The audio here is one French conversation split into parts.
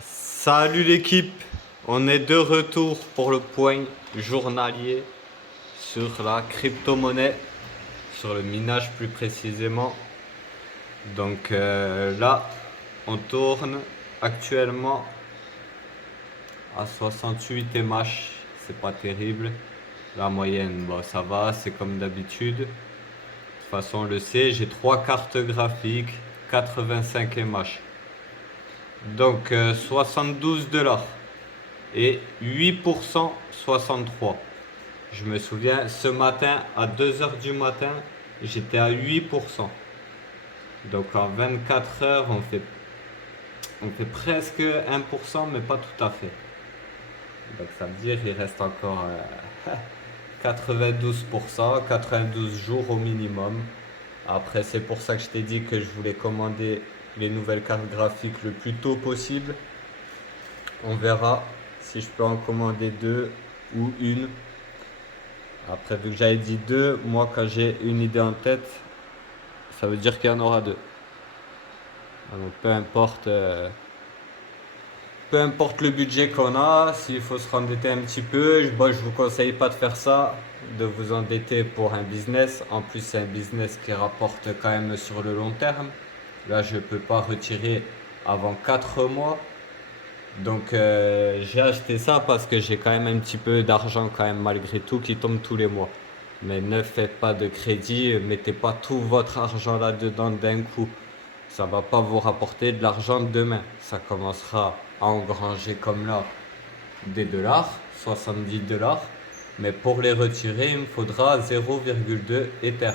Salut l'équipe, on est de retour pour le point journalier sur la crypto-monnaie, sur le minage plus précisément. Donc là, on tourne actuellement à 68 MH, c'est pas terrible. La moyenne, bon, ça va, c'est comme d'habitude. De toute façon, on le sait, j'ai 3 cartes graphiques, 85 MH. Donc 72 $ et 8% 63. Je me souviens, ce matin, à 2 heures du matin, j'étais à 8%. Donc en 24 heures, on fait presque 1%, mais pas tout à fait. Donc ça veut dire qu'il reste encore 92%, 92 jours au minimum. Après, c'est pour ça que je t'ai dit que je voulais commander les nouvelles cartes graphiques le plus tôt possible. On verra si je peux en commander 2 ou une. Après, vu que j'avais dit 2, moi quand j'ai une idée en tête, ça veut dire qu'il y en aura 2. Donc peu importe le budget qu'on a, s'il faut se rendetter un petit peu, je vous conseille pas de faire ça, de vous endetter pour un business. En plus, c'est un business qui rapporte quand même sur le long terme. Là, je peux pas retirer avant 4 mois. Donc j'ai acheté ça parce que j'ai quand même un petit peu d'argent quand même malgré tout qui tombe tous les mois. Mais ne faites pas de crédit, mettez pas tout votre argent là-dedans d'un coup. Ça va pas vous rapporter de l'argent demain. Ça commencera à engranger comme là des dollars, 70 $. Mais pour les retirer, il me faudra 0,2 Ether.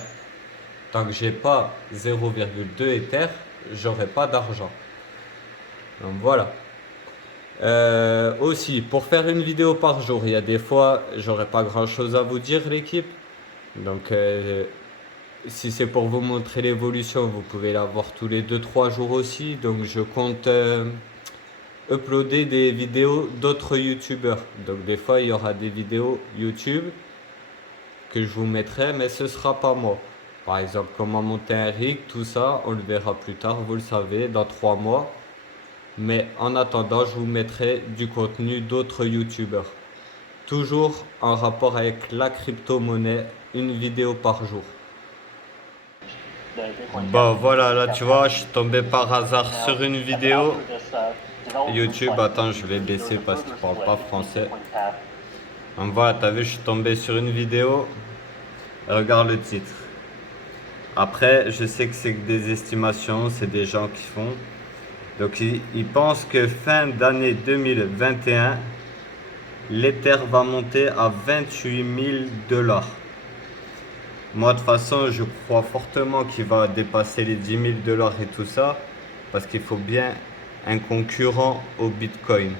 Tant que j'ai pas 0,2 Ether, j'aurai pas d'argent. Donc voilà. Aussi, pour faire une vidéo par jour, il y a des fois, j'aurais pas grand chose à vous dire, l'équipe. Donc, si c'est pour vous montrer l'évolution, vous pouvez la voir tous les 2-3 jours aussi. Donc, je compte uploader des vidéos d'autres youtubeurs. Donc, des fois, il y aura des vidéos YouTube que je vous mettrai, mais ce sera pas moi. Par exemple, comment monter un rig, tout ça, on le verra plus tard, vous le savez, dans 3 mois. Mais en attendant, je vous mettrai du contenu d'autres youtubeurs. Toujours en rapport avec la crypto-monnaie, une vidéo par jour. Bon voilà, là tu vois, je suis tombé par hasard sur une vidéo YouTube. Attends, je vais baisser parce qu'il parle pas français. Donc voilà, t'as vu, je suis tombé sur une vidéo. Regarde le titre. Après, je sais que c'est que des estimations, c'est des gens qui font. Donc ils pensent que fin d'année 2021, l'Ether va monter à 28 000 $. Moi, de toute façon, je crois fortement qu'il va dépasser les 10 000 $ et tout ça, parce qu'il faut bien un concurrent au Bitcoin.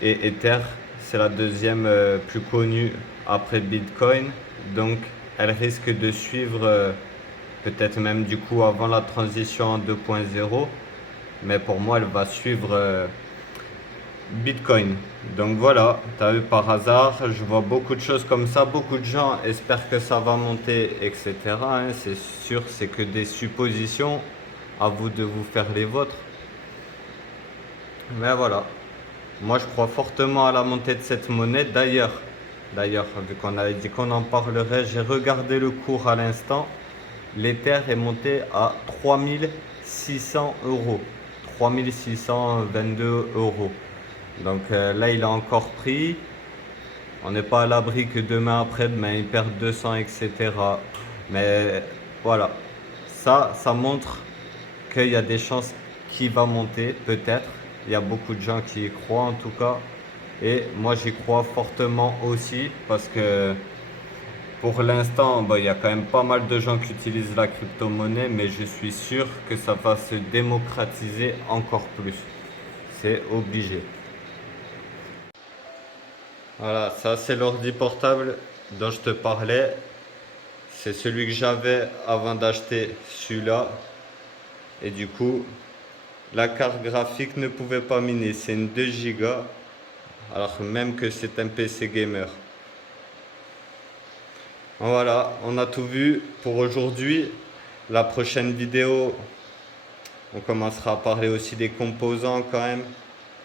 Et Ether, c'est la deuxième plus connue après Bitcoin, donc elle risque de suivre, peut-être même du coup avant la transition en 2.0, mais pour moi, elle va suivre Bitcoin. Donc voilà, tu as vu par hasard, je vois beaucoup de choses comme ça, beaucoup de gens espèrent que ça va monter, etc. hein, c'est sûr, c'est que des suppositions, à vous de vous faire les vôtres. Mais voilà, moi je crois fortement à la montée de cette monnaie. D'ailleurs, vu qu'on avait dit qu'on en parlerait, j'ai regardé le cours à l'instant. L'Ether est monté à 3600 €, 3622 €. Donc là, il a encore pris. On n'est pas à l'abri que demain, après-demain, il perd 200, etc. Mais voilà, ça montre qu'il y a des chances qu'il va monter, peut-être. Il y a beaucoup de gens qui y croient en tout cas. Et moi, j'y crois fortement aussi parce que pour l'instant, il y a quand même pas mal de gens qui utilisent la crypto-monnaie, mais je suis sûr que ça va se démocratiser encore plus. C'est obligé. Voilà, ça c'est l'ordi portable dont je te parlais. C'est celui que j'avais avant d'acheter celui-là. Et du coup, la carte graphique ne pouvait pas miner. C'est une 2 Go, alors même que c'est un PC gamer. Voilà, on a tout vu pour aujourd'hui. La prochaine vidéo, On commencera à parler aussi des composants quand même.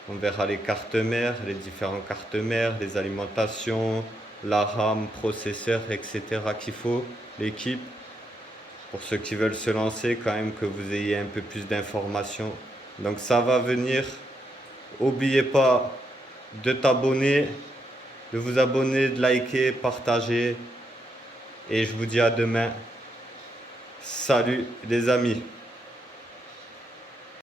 On verra les cartes mères, les différentes cartes mères, les alimentations, la RAM, processeur, etc. qu'il faut, l'équipe. Pour ceux qui veulent se lancer, quand même que vous ayez un peu plus d'informations. Donc ça va venir. N'oubliez pas de t'abonner, de vous abonner, de liker, partager. Et je vous dis à demain. Salut les amis.